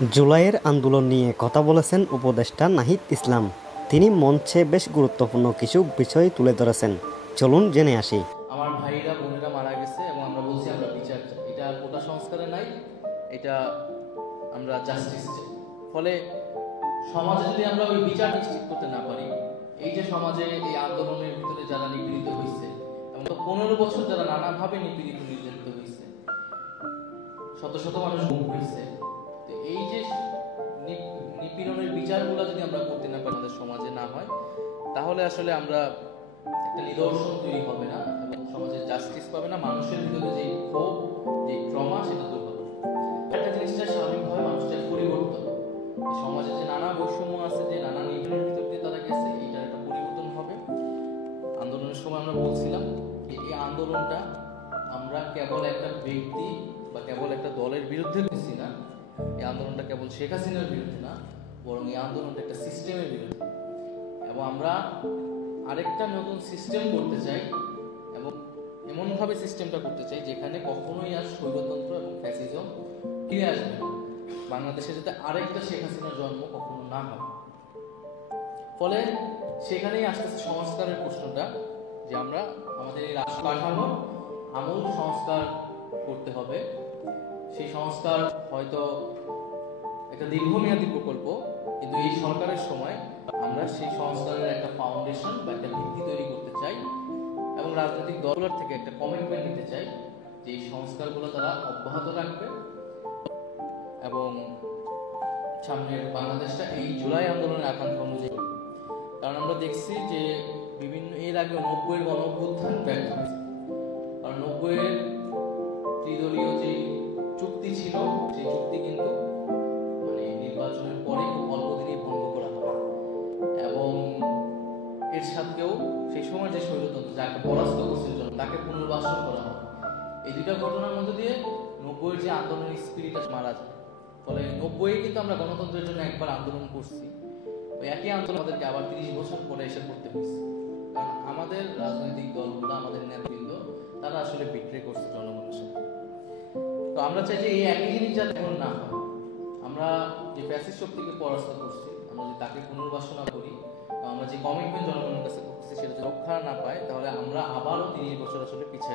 জুলাইয়ের আন্দোলন নিয়ে কথা বলেছেন উপদেষ্টা নাহিদ ইসলাম। তিনি মঞ্চে বেশ গুরুত্বপূর্ণ কিছু বিষয় তুলে ধরেছেন। চলুন জেনে আসি। আমার ভাইরা বোনেরা মারা গেছে এবং আমরা বলছি আমরা বিচার চাই। এটা কোটা সংস্কারে নাই, এটা আমরা জাস্টিস চাই। ফলে সমাজে যদি আমরা ওই বিচার নিশ্চিত করতে না পারি, এই যে সমাজে এই আন্দোলনের ভিতরে যারা নিপীড়িত হয়েছে এবং 15 বছর যারা নানাভাবে নিপীড়িত নির্যাতিত হয়েছে, শত শত মানুষ গুম হয়েছে, তো এই যে নিপীড়নের বিচারগুলো যদি আমরা করতে না পারি, আমাদের সমাজে না হয়, তাহলে আসলে আমরা একটা নিদর্শন তৈরি হবে না এবং সমাজে জাস্টিস পাবে না। মানুষের ভিতরে যে ক্ষোভ, যে ট্রমা, সেটা দূর হবে। একটা জিনিসটা স্বাভাবিকভাবে মানুষের পরিবর্তন, সমাজে যে নানা বৈষম্য আছে, যে নানা নিপীড়নের ভিতর দিয়ে তারা গেছে, এইটার একটা পরিবর্তন হবে। আন্দোলনের সময় আমরা বলছিলাম যে এই আন্দোলনটা আমরা কেবল একটা ব্যক্তি বা কেবল একটা দলের বিরুদ্ধে করছি না, এই আন্দোলনটা কেবল শেখ হাসিনার বিরুদ্ধে না, বরং এই আন্দোলনটা একটা সিস্টেমের বিরুদ্ধে। এবং আমরা আরেকটা নতুন সিস্টেম করতে চাই এবং এমনভাবে সিস্টেমটা করতে চাই যেখানে কখনোই আর স্বৈরতন্ত্র এবং ফ্যাসিজম ফিরে আসবে না। বাংলাদেশে যাতে আরেকটা শেখ হাসিনার জন্ম কখনো না হয়। ফলে সেখানেই আসতেছে সংস্কারের প্রশ্নটা, যে আমরা আমাদের এই রাষ্ট্র কাঠামো আমূল সংস্কার করতে হবে। সেই সংস্কার হয়তো একটা দীর্ঘমেয়াদী প্রকল্প, কিন্তু এই সরকারের সময় আমরা সেই সংস্কারের একটা ফাউন্ডেশন বা একটা ভিত্তি তৈরি করতে চাই এবং রাজনৈতিক দলগুলোর থেকে একটা কমিটমেন্ট নিতে চাই যে এই সংস্কারগুলো তারা অব্যাহত রাখবে এবং সামনের বাংলাদেশটা এই জুলাই আন্দোলনের আকাঙ্ক্ষা অনুযায়ী। কারণ আমরা দেখছি যে বিভিন্ন এর আগে 90-এর গণঅভ্যুত্থান ব্যর্থ হয়েছে। কারণ 90-এর ত্রিদলীয় যে চুক্তি ছিল, সেই চুক্তি কিন্তু নির্বাচনের পরে খুব অল্প দিনেই ভঙ্গ করা হয় এবং এর সাথেও সেই সময় যে স্বৈরতন্ত্র যাকে পরাস্ত করছিল তাকে পুনর্বাসন করা হয়। এই দুইটা ঘটনার মধ্যে দিয়ে 90-এর যে আন্দোলনের স্পিরিট মারা যায়। ফলে 90-এ কিন্তু আমরা গণতন্ত্রের জন্য একবার আন্দোলন করছি, ওই একই আন্দোলন আমাদেরকে আবার 30 বছর পরে এসে করতে হয়েছে। কারণ আমাদের রাজনৈতিক দলগুলো, আমাদের নেতৃবৃন্দ, তারা আসলে বিট্রে করছে জনগণের সাথে। তো আমরা চাই যে এই একই জিনিস যাতে এখন না হয়। আমরা যে ফ্যাসিস্ট শক্তিকে পরাস্ত করছি, আমরা যদি তাকে পুনর্বাসনা করি, আমরা যে কমিটমেন্ট জনগণের কাছে করতেছি সেটা যদি রক্ষা না পায়, তাহলে আমরা আবারও 30 বছর আসলে পিছিয়ে